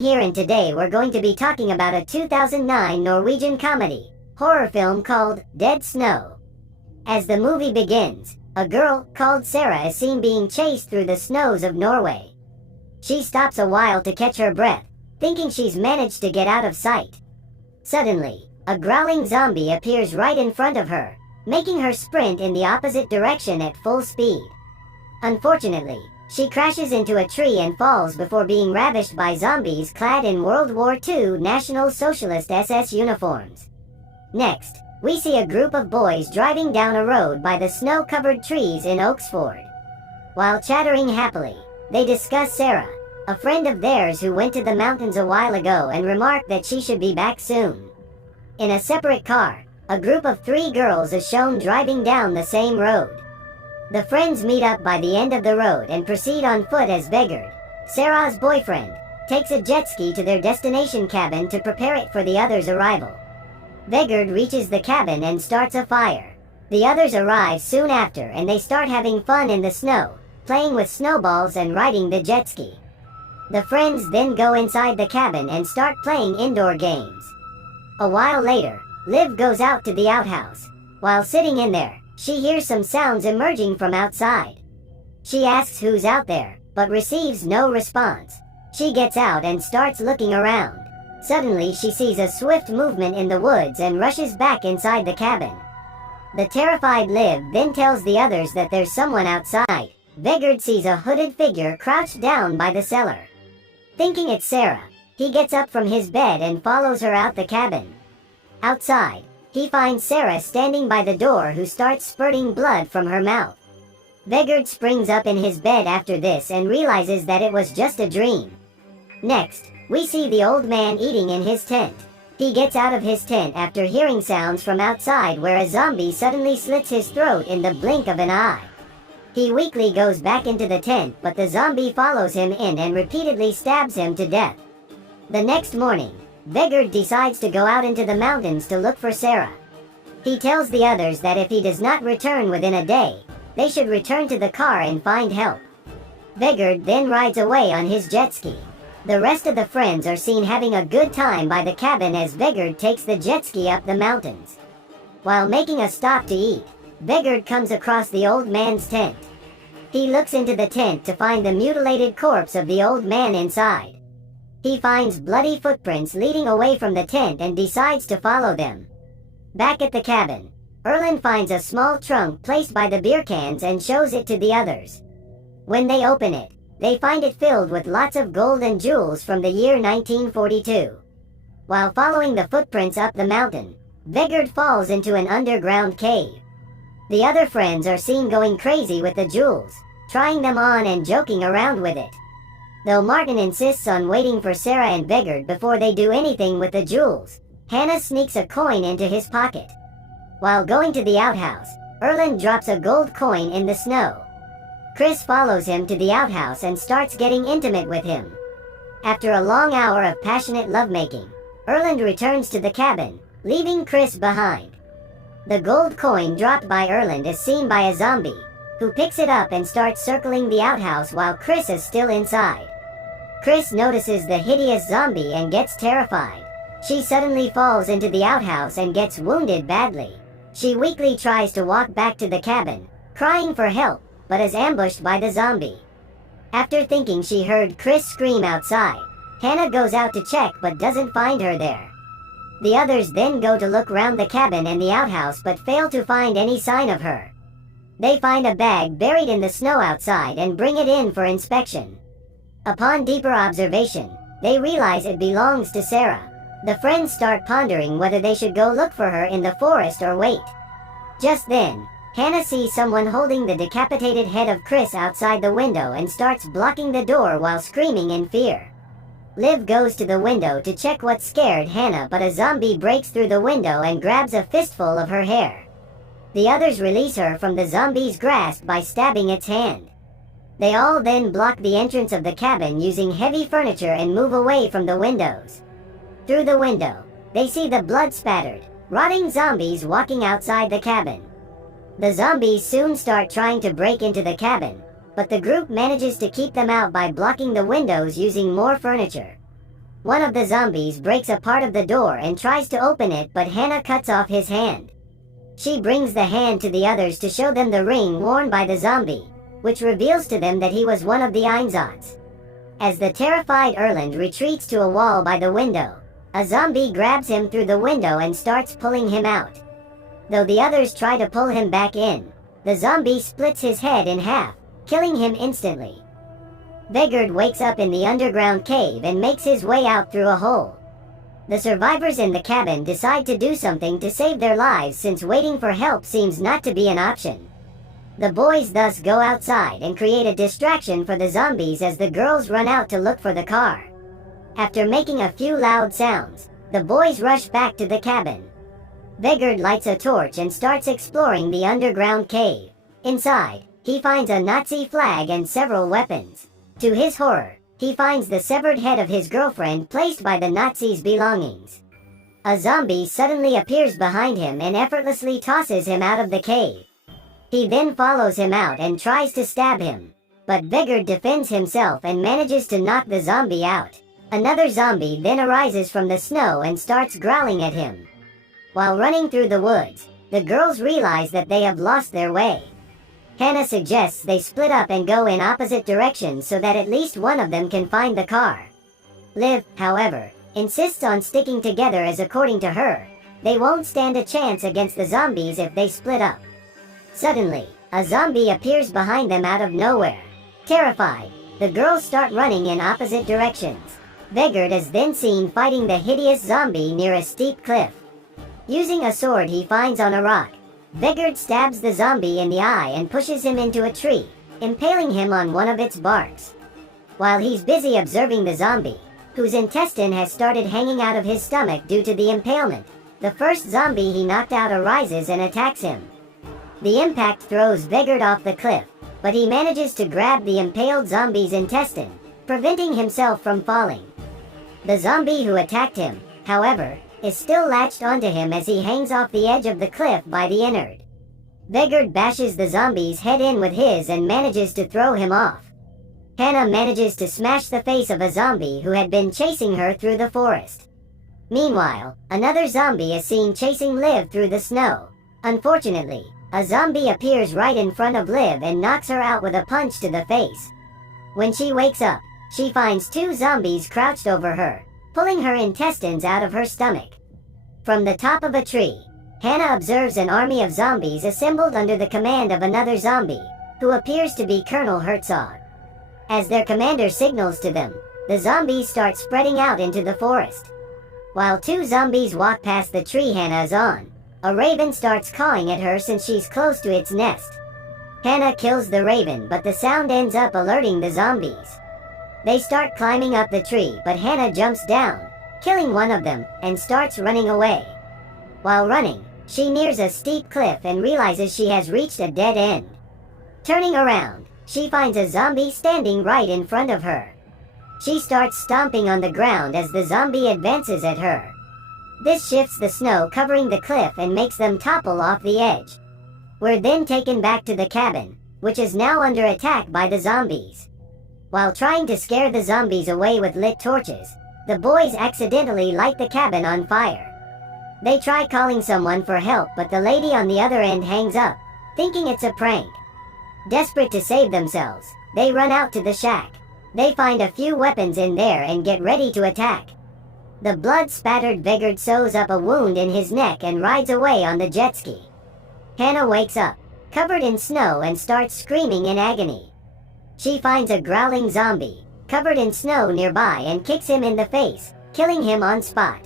here, and today we're going to be talking about a 2009 Norwegian comedy horror film called Dead Snow. As the movie begins, a girl called Sarah is seen being chased through the snows of Norway. She stops a while to catch her breath, thinking she's managed to get out of sight. Suddenly, a growling zombie appears right in front of her, making her sprint in the opposite direction at full speed. Unfortunately, she crashes into a tree and falls before being ravished by zombies clad in World War II National Socialist SS uniforms. Next, we see a group of boys driving down a road by the snow-covered trees in Oxford. While chattering happily, they discuss Sarah, a friend of theirs who went to the mountains a while ago, and remark that she should be back soon. In a separate car, a group of 3 girls is shown driving down the same road. The friends meet up by the end of the road and proceed on foot as Vegard, Sarah's boyfriend, takes a jet ski to their destination cabin to prepare it for the others' arrival. Vegard reaches the cabin and starts a fire. The others arrive soon after and they start having fun in the snow, playing with snowballs and riding the jet ski. The friends then go inside the cabin and start playing indoor games. A while later, Liv goes out to the outhouse. While sitting in there, she hears some sounds emerging from outside. She asks who's out there, but receives no response. She gets out and starts looking around. Suddenly she sees a swift movement in the woods and rushes back inside the cabin. The terrified Liv then tells the others that there's someone outside. Vegard sees a hooded figure crouched down by the cellar. Thinking it's Sarah, he gets up from his bed and follows her out the cabin. Outside, he finds Sarah standing by the door, who starts spurting blood from her mouth. Vegard springs up in his bed after this and realizes that it was just a dream. Next, we see the old man eating in his tent. He gets out of his tent after hearing sounds from outside where a zombie suddenly slits his throat in the blink of an eye. He weakly goes back into the tent, but the zombie follows him in and repeatedly stabs him to death. The next morning, Vegard decides to go out into the mountains to look for Sarah. He tells the others that if he does not return within a day, they should return to the car and find help. Vegard then rides away on his jet ski. The rest of the friends are seen having a good time by the cabin as Vegard takes the jet ski up the mountains. While making a stop to eat, Vegard comes across the old man's tent. He looks into the tent to find the mutilated corpse of the old man inside. He finds bloody footprints leading away from the tent and decides to follow them. Back at the cabin, Erland finds a small trunk placed by the beer cans and shows it to the others. When they open it, they find it filled with lots of gold and jewels from the year 1942. While following the footprints up the mountain, Vegard falls into an underground cave. The other friends are seen going crazy with the jewels, trying them on and joking around with it. Though Martin insists on waiting for Sarah and Vegard before they do anything with the jewels, Hannah sneaks a coin into his pocket. While going to the outhouse, Erland drops a gold coin in the snow. Chris follows him to the outhouse and starts getting intimate with him. After a long hour of passionate lovemaking, Erland returns to the cabin, leaving Chris behind. The gold coin dropped by Erland is seen by a zombie, who picks it up and starts circling the outhouse while Chris is still inside. Chris notices the hideous zombie and gets terrified. She suddenly falls into the outhouse and gets wounded badly. She weakly tries to walk back to the cabin, crying for help, but is ambushed by the zombie. After thinking she heard Chris scream outside, Hannah goes out to check but doesn't find her there. The others then go to look round the cabin and the outhouse but fail to find any sign of her. They find a bag buried in the snow outside and bring it in for inspection. Upon deeper observation, they realize it belongs to Sarah. The friends start pondering whether they should go look for her in the forest or wait. Just then, Hannah sees someone holding the decapitated head of Chris outside the window and starts blocking the door while screaming in fear. Liv goes to the window to check what scared Hannah, but a zombie breaks through the window and grabs a fistful of her hair. The others release her from the zombie's grasp by stabbing its hand. They all then block the entrance of the cabin using heavy furniture and move away from the windows. Through the window, they see the blood-spattered, rotting zombies walking outside the cabin. The zombies soon start trying to break into the cabin, but the group manages to keep them out by blocking the windows using more furniture. One of the zombies breaks a part of the door and tries to open it, but Hannah cuts off his hand. She brings the hand to the others to show them the ring worn by the zombie, which reveals to them that he was one of the Einsatzs. As the terrified Erland retreats to a wall by the window, a zombie grabs him through the window and starts pulling him out. Though the others try to pull him back in, the zombie splits his head in half, killing him instantly. Vegard wakes up in the underground cave and makes his way out through a hole. The survivors in the cabin decide to do something to save their lives, since waiting for help seems not to be an option. The boys thus go outside and create a distraction for the zombies as the girls run out to look for the car. After making a few loud sounds, the boys rush back to the cabin. Vegard lights a torch and starts exploring the underground cave. Inside, he finds a Nazi flag and several weapons. To his horror, he finds the severed head of his girlfriend placed by the Nazis' belongings. A zombie suddenly appears behind him and effortlessly tosses him out of the cave. He then follows him out and tries to stab him, but Vegard defends himself and manages to knock the zombie out. Another zombie then arises from the snow and starts growling at him. While running through the woods, the girls realize that they have lost their way. Hannah suggests they split up and go in opposite directions so that at least one of them can find the car. Liv, however, insists on sticking together as, according to her, they won't stand a chance against the zombies if they split up. Suddenly, a zombie appears behind them out of nowhere. Terrified, the girls start running in opposite directions. Vegard is then seen fighting the hideous zombie near a steep cliff. Using a sword he finds on a rock, Vegard stabs the zombie in the eye and pushes him into a tree, impaling him on one of its barks. While he's busy observing the zombie, whose intestine has started hanging out of his stomach due to the impalement, the first zombie he knocked out arises and attacks him. The impact throws Vegard off the cliff, but he manages to grab the impaled zombie's intestine, preventing himself from falling. The zombie who attacked him, however, is still latched onto him as he hangs off the edge of the cliff by the innard. Vegard bashes the zombie's head in with his and manages to throw him off. Hannah manages to smash the face of a zombie who had been chasing her through the forest. Meanwhile, another zombie is seen chasing Liv through the snow. Unfortunately, a zombie appears right in front of Liv and knocks her out with a punch to the face. When she wakes up, she finds two zombies crouched over her, pulling her intestines out of her stomach. From the top of a tree, Hannah observes an army of zombies assembled under the command of another zombie, who appears to be Colonel Herzog. As their commander signals to them, the zombies start spreading out into the forest. While two zombies walk past the tree Hannah is on, a raven starts cawing at her since she's close to its nest. Hannah kills the raven, but the sound ends up alerting the zombies. They start climbing up the tree, but Hannah jumps down, killing one of them, and starts running away. While running, she nears a steep cliff and realizes she has reached a dead end. Turning around, she finds a zombie standing right in front of her. She starts stomping on the ground as the zombie advances at her. This shifts the snow covering the cliff and makes them topple off the edge. We're then taken back to the cabin, which is now under attack by the zombies. While trying to scare the zombies away with lit torches, the boys accidentally light the cabin on fire. They try calling someone for help, but the lady on the other end hangs up, thinking it's a prank. Desperate to save themselves, they run out to the shack. They find a few weapons in there and get ready to attack. The blood-spattered Vegard sews up a wound in his neck and rides away on the jet ski. Hannah wakes up, covered in snow, and starts screaming in agony. She finds a growling zombie, covered in snow nearby, and kicks him in the face, killing him on spot.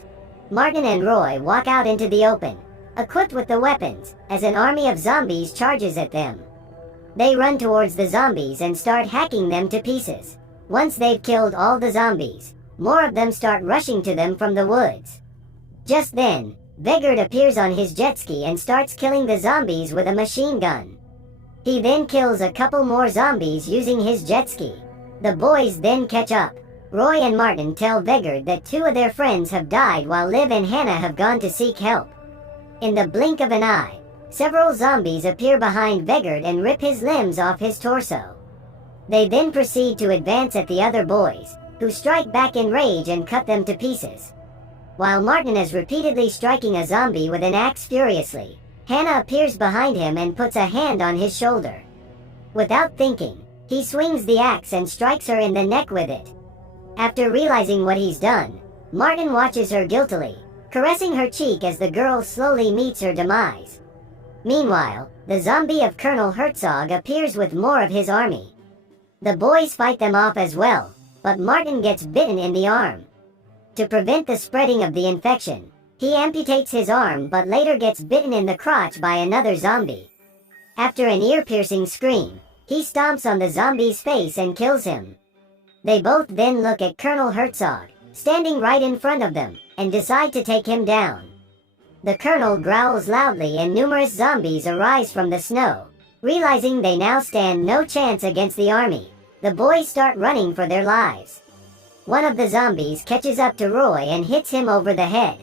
Martin and Roy walk out into the open, equipped with the weapons, as an army of zombies charges at them. They run towards the zombies and start hacking them to pieces. Once they've killed all the zombies, more of them start rushing to them from the woods. Just then, Vegard appears on his jet ski and starts killing the zombies with a machine gun. He then kills a couple more zombies using his jet ski. The boys then catch up. Roy and Martin tell Vegard that two of their friends have died while Liv and Hannah have gone to seek help. In the blink of an eye, several zombies appear behind Vegard and rip his limbs off his torso. They then proceed to advance at the other boys, who strike back in rage and cut them to pieces. While Martin is repeatedly striking a zombie with an axe furiously, Hannah appears behind him and puts a hand on his shoulder. Without thinking, he swings the axe and strikes her in the neck with it. After realizing what he's done, Martin watches her guiltily, caressing her cheek as the girl slowly meets her demise. Meanwhile, the zombie of Colonel Herzog appears with more of his army. The boys fight them off as well, but Martin gets bitten in the arm. To prevent the spreading of the infection, he amputates his arm but later gets bitten in the crotch by another zombie. After an ear-piercing scream, he stomps on the zombie's face and kills him. They both then look at Colonel Herzog, standing right in front of them, and decide to take him down. The colonel growls loudly and numerous zombies arise from the snow. Realizing they now stand no chance against the army, the boys start running for their lives. One of the zombies catches up to Roy and hits him over the head.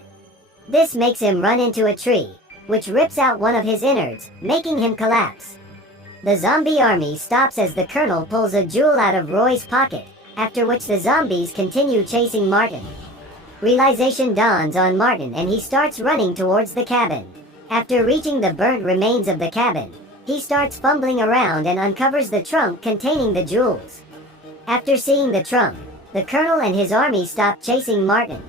This makes him run into a tree, which rips out one of his innards, making him collapse. The zombie army stops as the colonel pulls a jewel out of Roy's pocket, after which the zombies continue chasing Martin. Realization dawns on Martin and he starts running towards the cabin. After reaching the burnt remains of the cabin, he starts fumbling around and uncovers the trunk containing the jewels. After seeing the trunk, the colonel and his army stop chasing Martin.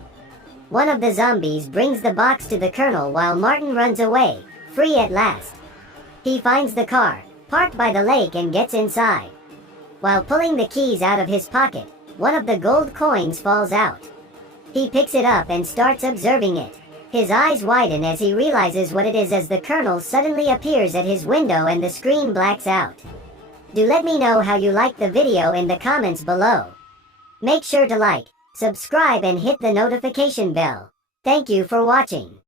One of the zombies brings the box to the colonel while Martin runs away, free at last. He finds the car, parked by the lake, and gets inside. While pulling the keys out of his pocket, one of the gold coins falls out. He picks it up and starts observing it. His eyes widen as he realizes what it is as the colonel suddenly appears at his window and the screen blacks out. Do let me know how you liked the video in the comments below. Make sure to like, subscribe and hit the notification bell. Thank you for watching.